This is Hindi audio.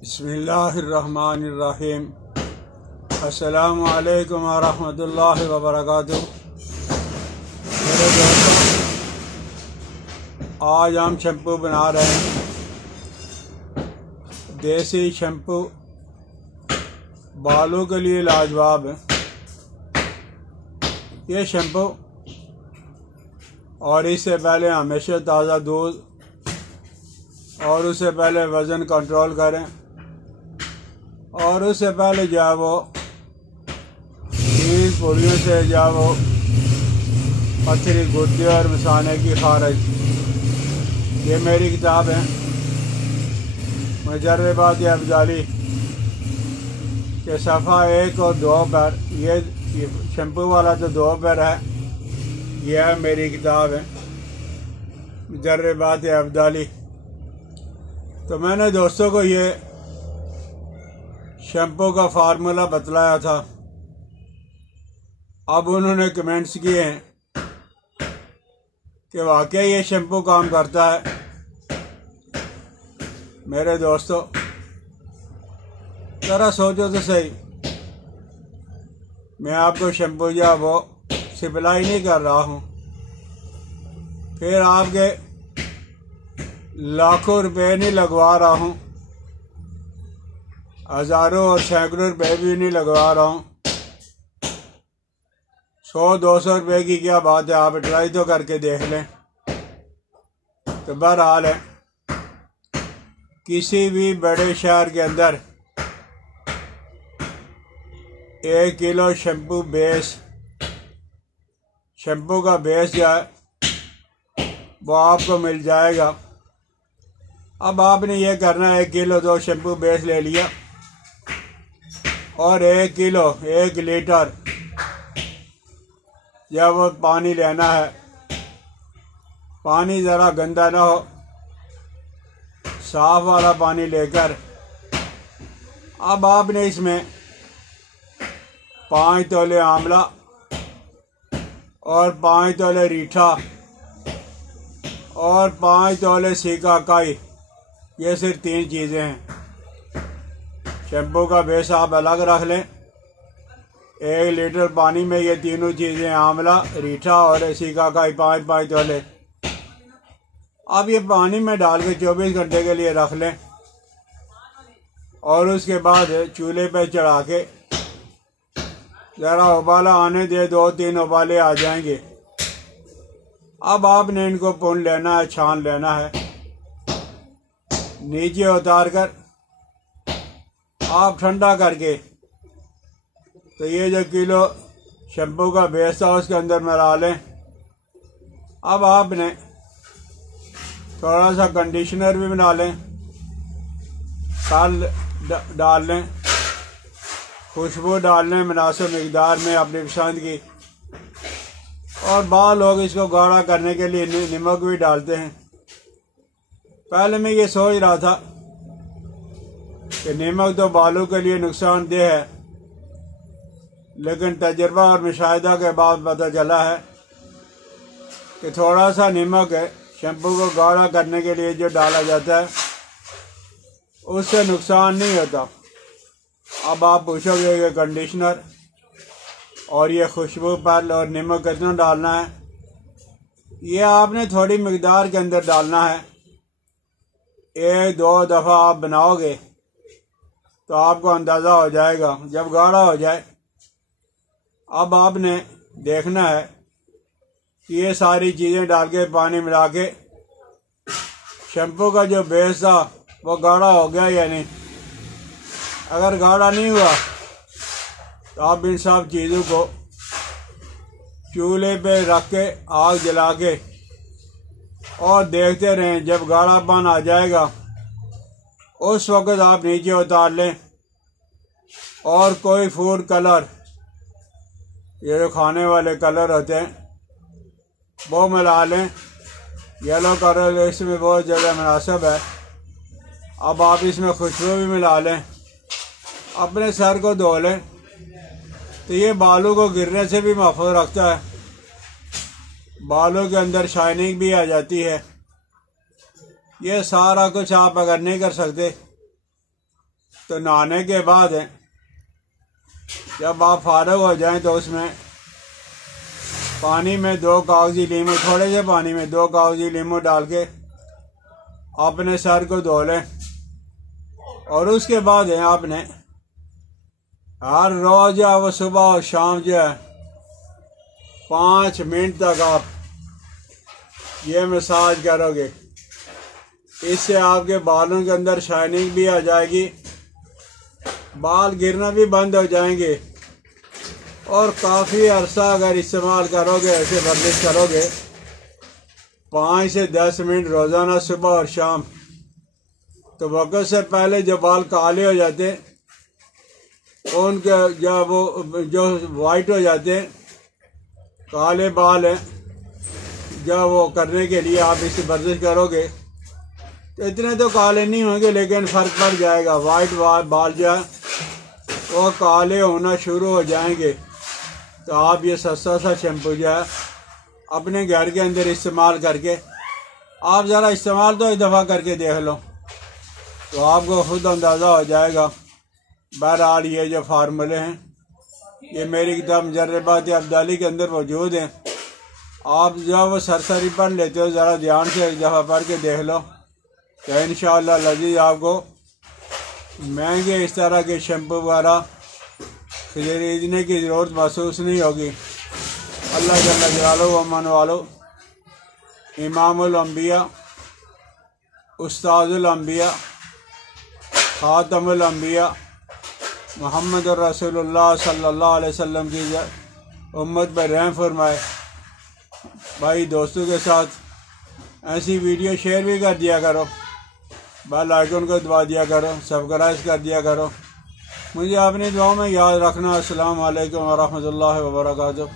बिस्मिल्लाहिर्रहमानिर्रहीम। अस्सलामु अलैकुम वरहमतुल्लाहि वबरकातुहू। मेरे दोस्तों, आज हम शैम्पू बना रहे हैं। देसी शैम्पू बालों के लिए लाजवाब है। ये शैम्पू और इससे पहले हमेशा ताज़ा दूध और उससे पहले वज़न कंट्रोल करें और उससे पहले जो है वो नींद पूरियों से जो है वो पथरी गुर्दे और मसाने की खारिज। ये मेरी किताब है मुजर्रबात अफ़ज़ाली के सफ़ा 1 और 2 पर। ये शैम्पू वाला तो 2 पर है। यह है मेरी किताब है मुजर्रबात अफ़ज़ाली। तो मैंने दोस्तों को ये शैम्पू का फार्मूला बतलाया था। अब उन्होंने कमेंट्स किए हैं कि वाकई ये शैम्पू काम करता है। मेरे दोस्तों, ज़रा सोचो तो सही, मैं आपको शैम्पू या वो सप्लाई नहीं कर रहा हूँ, फिर आपके लाखों रुपए नहीं लगवा रहा हूँ, हज़ारों और सैकड़ों रुपए भी नहीं लगवा रहा हूँ। 100-200 रुपए की क्या बात है, आप ट्राई तो करके देख लें। तो बहरहाल है, किसी भी बड़े शहर के अंदर 1 किलो शैम्पू का बेस जो है वो आपको मिल जाएगा। अब आपने ये करना है, 1 किलो 2 शैम्पू बेस ले लिया और 1 किलो 1 लीटर जब वो पानी लेना है। पानी ज़रा गंदा ना हो, साफ वाला पानी लेकर अब आपने इसमें 5 तोले आंवला और 5 तोले रीठा और 5 तोले सिकाकाई, ये सिर्फ 3 चीज़ें हैं। शैम्पू का बेस आप अलग रख लें। 1 लीटर पानी में ये तीनों चीज़ें, आंवला, रीठा और सिकाकाई, 5 तोले। अब ये पानी में डाल के 24 घंटे के लिए रख लें और उसके बाद चूल्हे पे चढ़ा के ज़रा उबाला आने दे, 2-3 उबाले आ जाएंगे। अब आपने इनको पुन लेना है, छान लेना है। नीचे उतार कर आप ठंडा करके तो ये जो किलो शैम्पू का बेस था उसके अंदर मिला लें। अब आपने थोड़ा सा कंडीशनर भी बना लें, तेल डाल लें, खुशबू डाल लें मुनासिब मिकदार में अपनी पसंद की। और बाद लोग इसको गाढ़ा करने के लिए नमक भी डालते हैं। पहले मैं ये सोच रहा था कि नमक तो बालों के लिए नुकसानदेह है, लेकिन तजर्बा और मुशाहिदा के बाद पता चला है कि थोड़ा सा नमक शैम्पू को गाढ़ा करने के लिए जो डाला जाता है उससे नुकसान नहीं होता। अब आप पूछोगे कि कंडीशनर और ये खुशबू पर और नमक कितना डालना है। ये आपने थोड़ी मिकदार के अंदर डालना है। 1-2 दफ़ा आप बनाओगे तो आपको अंदाज़ा हो जाएगा जब गाढ़ा हो जाए। अब आपने देखना है कि ये सारी चीज़ें डाल के पानी मिला के शैम्पू का जो बेस था वो गाढ़ा हो गया या नहीं। अगर गाढ़ा नहीं हुआ तो आप इन सब चीज़ों को चूल्हे पे रख के आग जला के और देखते रहें। जब गाढ़ापन आ जाएगा उस वक़्त आप नीचे उतार लें और कोई फूड कलर, ये जो खाने वाले कलर होते हैं, वो मिला लें। येलो कलर इसमें बहुत ज़्यादा मुनासिब है। अब आप इसमें खुशबू भी मिला लें, अपने सर को धो लें तो ये बालों को गिरने से भी महफूज रखता है। बालों के अंदर शाइनिंग भी आ जाती है। ये सारा कुछ आप अगर नहीं कर सकते तो नहाने के बाद जब आप फारग हो जाएं तो उसमें पानी में 2 कागजी लीमू, थोड़े से पानी में 2 कागजी लीमू डाल के अपने सर को धो लें। और उसके बाद आपने हर रोज जो है वो सुबह और शाम जो है 5 मिनट तक आप ये मसाज करोगे। इससे आपके बालों के अंदर शाइनिंग भी आ जाएगी, बाल गिरना भी बंद हो जाएंगे। और काफ़ी अरसा अगर इस्तेमाल करोगे, ऐसे वर्जिश करोगे 5 से 10 मिनट रोज़ाना सुबह और शाम, तो वक्त से पहले जो बाल काले हो जाते उनके जो वाइट हो जाते हैं, काले बाल हैं, जब वो करने के लिए आप इससे वर्जिश करोगे तो इतने तो काले नहीं होंगे, लेकिन फ़र्क पड़ जाएगा। वाइट बाल जो है वो काले होना शुरू हो जाएंगे। तो आप ये सस्ता सा शैम्पू जो है अपने घर के अंदर इस्तेमाल करके आप ज़रा इस्तेमाल तो एक दफ़ा करके देख लो, तो आपको खुद अंदाज़ा हो जाएगा। बहरहाल ये जो फार्मूले हैं ये मेरी किताब मुजर्रबात अब्दाली के अंदर मौजूद हैं। आप जब वो सरसरी पढ़ लेते हो, ज़रा ध्यान से एक दफ़ा पढ़ के देख लो, तो इंशाअल्लाह लजीज आपको महंगे इस तरह के शैम्पू वगैरह खरीदने की ज़रूरत महसूस नहीं होगी। अल्लाह जल्ल जलालुहु व अमन वालो, इमामुल अंबिया, उस्ताजुल अंबिया, खातमुल अंबिया मोहम्मद रसूलुल्लाह सल्लल्लाहु अलैहि वसल्लम की उम्मत पर रहम फरमाए। भाई दोस्तों के साथ ऐसी वीडियो शेयर भी कर दिया करो, बेल आइकन को दबा दिया करो, सब्सक्राइब कर दिया करो। मुझे अपनी दुआ में याद रखना। अस्सलाम वालेकुम व रहमतुल्लाहि व बरकातुहू।